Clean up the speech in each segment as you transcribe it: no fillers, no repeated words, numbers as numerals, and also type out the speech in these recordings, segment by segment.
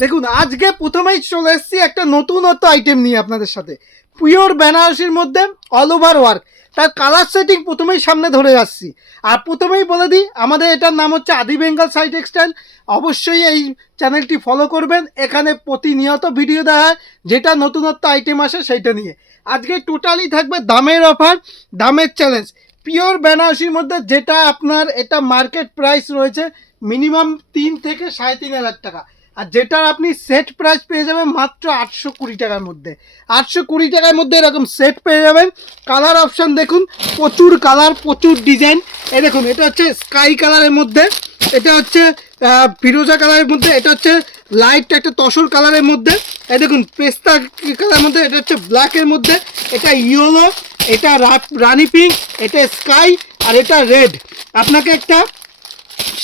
দেখুন আজকে প্রথমেই চলে এসেছি একটা নতুনত্ব আইটেম নিয়ে আপনাদের সাথে। পিওর বেনারসির মধ্যে অল ওভার ওয়ার্ক, তার কালার সেটিং প্রথমেই সামনে ধরে যাচ্ছি। আর প্রথমেই বলে দিই, আমাদের এটার নাম হচ্ছে আদি বেঙ্গল সাই টেক্সটাইল। অবশ্যই এই চ্যানেলটি ফলো করবেন, এখানে প্রতিনিয়ত ভিডিও দেওয়া হয়, যেটা নতুনত্ব আইটেম আসে সেইটা নিয়ে। আজকে টোটালি থাকবে দামের অফার, দামের চ্যালেঞ্জ। পিওর বেনারসির মধ্যে যেটা আপনার এটা মার্কেট প্রাইস রয়েছে মিনিমাম 3 থেকে 3.5 হাজার টাকা, আর যেটার আপনি সেট প্রাইস পেয়ে যাবেন মাত্র 820 টাকার মধ্যে। 820 টাকার মধ্যে এরকম সেট পেয়ে যাবেন। কালার অপশান দেখুন, প্রচুর কালার, প্রচুর ডিজাইন। এই দেখুন, এটা হচ্ছে স্কাই কালারের মধ্যে, এটা হচ্ছে ফিরোজা কালারের মধ্যে, এটা হচ্ছে লাইট একটা তসর কালারের মধ্যে, এই দেখুন পেস্তা কালারের মধ্যে, এটা হচ্ছে ব্ল্যাকের মধ্যে, এটা ইয়েলো, এটা রানি পিঙ্ক, এটা স্কাই, আর এটা রেড। আপনাকে একটা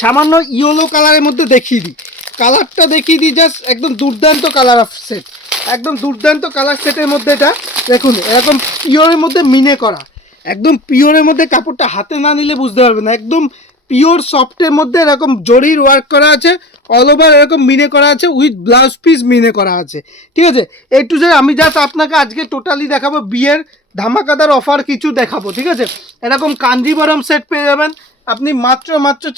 সামান্য ইয়েলো কালারের মধ্যে দেখিয়ে দিই, কালারটা দেখিয়ে দিই জাস্ট। একদম দুর্দান্ত কালার অফ সেট, একদম দুর্দান্ত কালার সেটের মধ্যে এটা দেখুন এরকম পিওরের মধ্যে মিনে করা, একদম পিওরের মধ্যে। কাপড়টা হাতে না নিলে বুঝতে পারবেন না, একদম পিওর সফটের মধ্যে এরকম জরির ওয়ার্ক করা আছে, অল ওভার এরকম মিনে করা আছে, উইথ ব্লাউজ পিস মিনে করা আছে। ঠিক আছে, এ টু জেড আমি জাস্ট আপনাকে আজকে টোটালি দেখাবো, বিয়ের ধামাকাদার অফার কিছু দেখাবো। ঠিক আছে, এরকম কাঞ্জিবরম সেট পেয়ে যাবেন আপনি মাত্র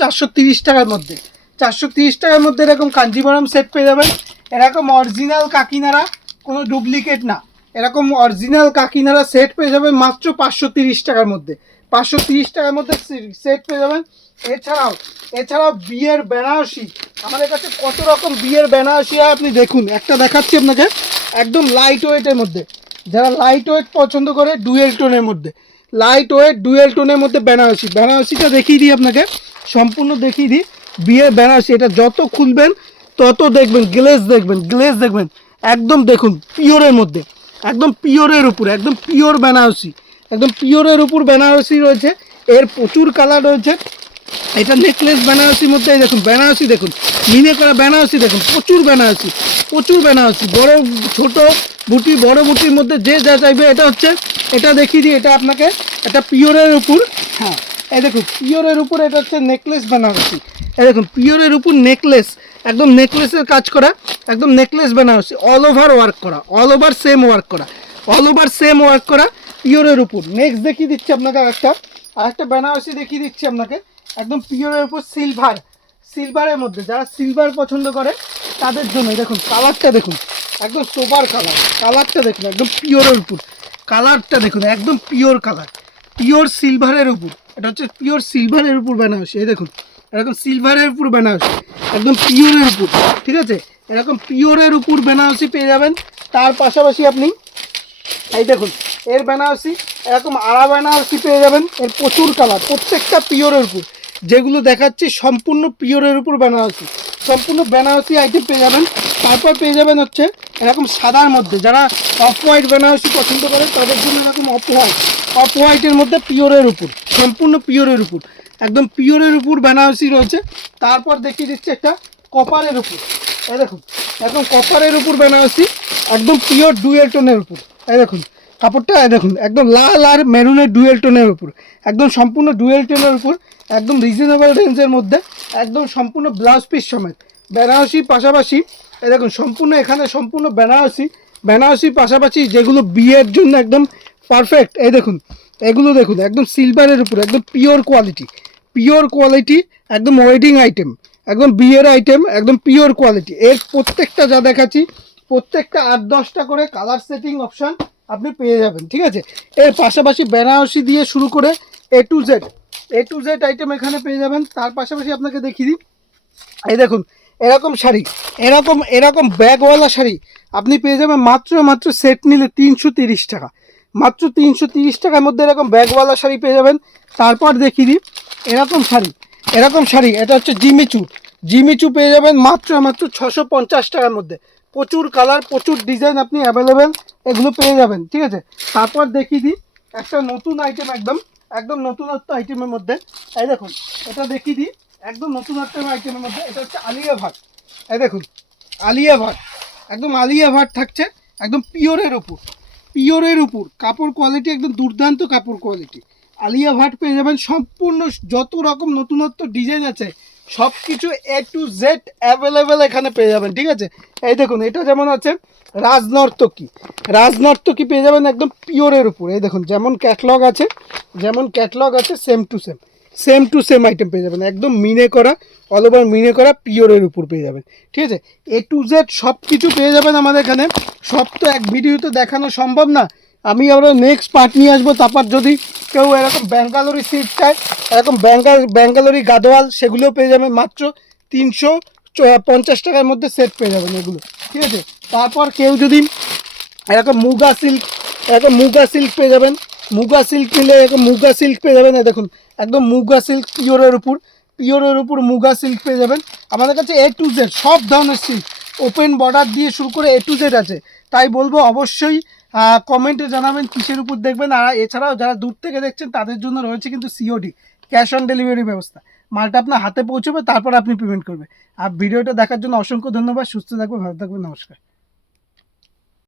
430 টাকার মধ্যে। 430 টাকার মধ্যে এরকম কাঞ্জিবরম সেট পেয়ে যাবেন। এরকম অরিজিনাল কাকিনারা, কোনো ডুপ্লিকেট না, এরকম অরিজিনাল কাকিনারা সেট পেয়ে যাবেন মাত্র 530 টাকার মধ্যে। 530 টাকার মধ্যে সেট পেয়ে যাবেন। এছাড়াও বিয়ের বেনারসি, আমাদের কাছে কত রকম বিয়ের বেনারসি হয় আপনি দেখুন। একটা দেখাচ্ছি আপনাকে, একদম লাইট ওয়েটের মধ্যে, যারা লাইট ওয়েট পছন্দ করে, ডুয়েল টোনের মধ্যে, লাইট ওয়েট ডুয়েল টোনের মধ্যে বেনারসিটা দেখিয়ে দিই আপনাকে, সম্পূর্ণ দেখিয়ে দিই। বিয়ের বেনারসি, এটা যত খুলবেন তত দেখবেন গ্লেজ দেখবেন, একদম দেখুন পিওরের মধ্যে, একদম পিওরের উপর, একদম পিওর বেনারসি, একদম পিওরের উপর বেনারসি রয়েছে। এর প্রচুর কালার রয়েছে। এটা নেকলেস বেনারসির মধ্যে, এই দেখুন বেনারসি দেখুন, মিনে করা বেনারসি দেখুন, প্রচুর বেনারসি, বড় ছোট বুটি, বড় বুটির মধ্যে যে যা চাইবে। এটা হচ্ছে, এটা দেখিয়ে দিই, এটা আপনাকে এটা পিওরের উপর। হ্যাঁ, এই দেখুন পিওরের উপর, এটা হচ্ছে নেকলেস বেনারসি। এই দেখুন পিওরের উপর নেকলেস, একদম নেকলেসের কাজ করা, একদম necklace Banarasi, all over work করা, অল ওভার সেম ওয়ার্ক করা পিওরের উপর। নেক্সট দেখিয়ে দিচ্ছি আপনাকে আরেকটা বেনারসি দেখিয়ে দিচ্ছি আপনাকে, একদম পিওরের উপর সিলভারের মধ্যে। যারা সিলভার পছন্দ করে তাদের জন্য দেখুন কালারটা দেখুন, একদম সোবার কালারটা দেখুন, একদম পিওরের উপর কালারটা দেখুন, একদম পিওর কালার, পিওর সিলভারের উপর। এটা হচ্ছে পিওর সিলভারের উপর বেনারসি। এই দেখুন এরকম সিলভারের উপর বেনারসি, একদম পিওরের উপর। ঠিক আছে, এরকম পিওরের উপর বেনারসি পেয়ে যাবেন। তার পাশাপাশি আপনি এই দেখুন এর বেনারসি, এরকম আড়া বেনারসি পেয়ে যাবেন। এর প্রচুর কালার, প্রত্যেকটা পিওরের উপর, যেগুলো দেখাচ্ছি সম্পূর্ণ পিওরের উপর বেনারসি, সম্পূর্ণ বেনারসি আইটেম পেয়ে যাবেন। তারপর পেয়ে যাবেন হচ্ছে এরকম সাদার মধ্যে, যারা অফ হোয়াইট বেনারসি পছন্দ করে তাদের জন্য এরকম অফ হোয়াইটের মধ্যে পিওরের উপর, সম্পূর্ণ পিওরের উপর, একদম পিওরের উপর বেনারসি রয়েছে। তারপর দেখিয়ে দিচ্ছে একটা কপারের উপর, এই দেখুন একদম কপারের উপর বেনারসি, একদম পিওর ডুয়েল টোনের উপর। এই দেখুন কাপড়টা, দেখুন একদম লাল আর মেরুনের ডুয়েল টোনের উপর, একদম সম্পূর্ণ ডুয়েল টোনের উপর, একদম রিজনেবল রেঞ্জের মধ্যে, একদম সম্পূর্ণ ব্লাউজ পিস সমেত বেনারসির পাশাপাশি। এই দেখুন সম্পূর্ণ এখানে সম্পূর্ণ বেনারসির পাশাপাশি যেগুলো বিয়ের জন্য একদম পারফেক্ট। এই দেখুন এগুলো দেখুন, একদম সিলভারের উপর, একদম পিওর কোয়ালিটি, একদম ওয়েডিং আইটেম, একদম বিয়ের আইটেম, একদম পিওর কোয়ালিটি। এর প্রত্যেকটা যা দেখাচ্ছি, প্রত্যেকটা 8-10টা করে কালার সেটিং অপশান আপনি পেয়ে যাবেন। ঠিক আছে, এর পাশাপাশি বেনারসি দিয়ে শুরু করে এ টু জেড আইটেম এখানে পেয়ে যাবেন। তার পাশাপাশি আপনাকে দেখিয়ে দিই, এই দেখুন এরকম শাড়ি, এরকম ব্যাগওয়ালা শাড়ি আপনি পেয়ে যাবেন মাত্র সেট নিলে 330 টাকা, মাত্র 330 টাকার মধ্যে এরকম ব্যাগওয়ালা শাড়ি পেয়ে যাবেন। তারপর দেখিয়ে দিই এরকম শাড়ি, এটা হচ্ছে জিমিচু পেয়ে যাবেন মাত্র 650 টাকার মধ্যে। প্রচুর কালার, প্রচুর ডিজাইন আপনি অ্যাভেলেবেল এগুলো পেয়ে যাবেন। ঠিক আছে, তারপর দেখিয়ে দিই একটা নতুন আইটেম, একদম নতুনত্ব আইটেমের মধ্যে। এই দেখুন এটা দেখিয়ে দিই, একদম নতুনত্ব আইটেমের মধ্যে, এটা হচ্ছে আলিয়া ভাট। এই দেখুন একদম আলিয়া ভাট থাকছে, একদম পিওরের উপর কাপড় কোয়ালিটি, একদম দুর্দান্ত কাপড় কোয়ালিটি। আলিয়া ভাট পেয়ে যাবেন। সম্পূর্ণ যত রকম নতুনত্ব ডিজাইন আছে সব কিছু A to Z অ্যাভেলেবেল এখানে পেয়ে যাবেন, ঠিক আছে। এই দেখুন এটা যেমন আছে রাজনর্তকী, রাজনর্তকী পেয়ে যাবেন একদম পিওরের উপর। এই দেখুন যেমন ক্যাটলগ আছে, যেমন ক্যাটলগ আছে সেম টু সেম আইটেম পেয়ে যাবেন, একদম মিনে করা, অল ওভার মিনে করা পিওরের উপর পেয়ে যাবেন, ঠিক আছে। A to Z সব কিছু পেয়ে যাবেন আমাদের এখানে। সব তো এক ভিডিওতে দেখানো সম্ভব না, আমি আবার নেক্সট পার্ট নিয়ে আসবো। তারপর যদি কেউ এরকম ব্যাঙ্গালোরি সিট চায়, এরকম ব্যাঙ্গালোরি গাদোয়াল, সেগুলোও পেয়ে যাবেন মাত্র 350 টাকার মধ্যে সেট পেয়ে যাবেন এগুলো, ঠিক আছে। তারপর কেউ যদি এরকম মুগা সিল্ক পেয়ে যাবেন, মুগা সিল্ক নিলে এরকম মুগা সিল্ক পেয়ে যাবেন। দেখুন একদম মুগা সিল্ক পিওরের উপর মুগা সিল্ক পেয়ে যাবেন আমাদের কাছে। A to Z সব ধরনের সিল্ক, ওপেন বর্ডার দিয়ে শুরু করে A to Z আছে। তাই বলবো অবশ্যই কমেন্টে জানাবেন কিসের উপর দেখবেন। আর এছাড়াও যারা দূর থেকে দেখছেন তাদের জন্য রয়েছে কিন্তু COD, ক্যাশ অন ডেলিভারি ব্যবস্থা। মালটা আপনার হাতে পৌঁছবে, তারপর আপনি পেমেন্ট করবেন। আর ভিডিওটা দেখার জন্য অসংখ্য ধন্যবাদ। সুস্থ থাকবেন, ভালো থাকবেন, নমস্কার।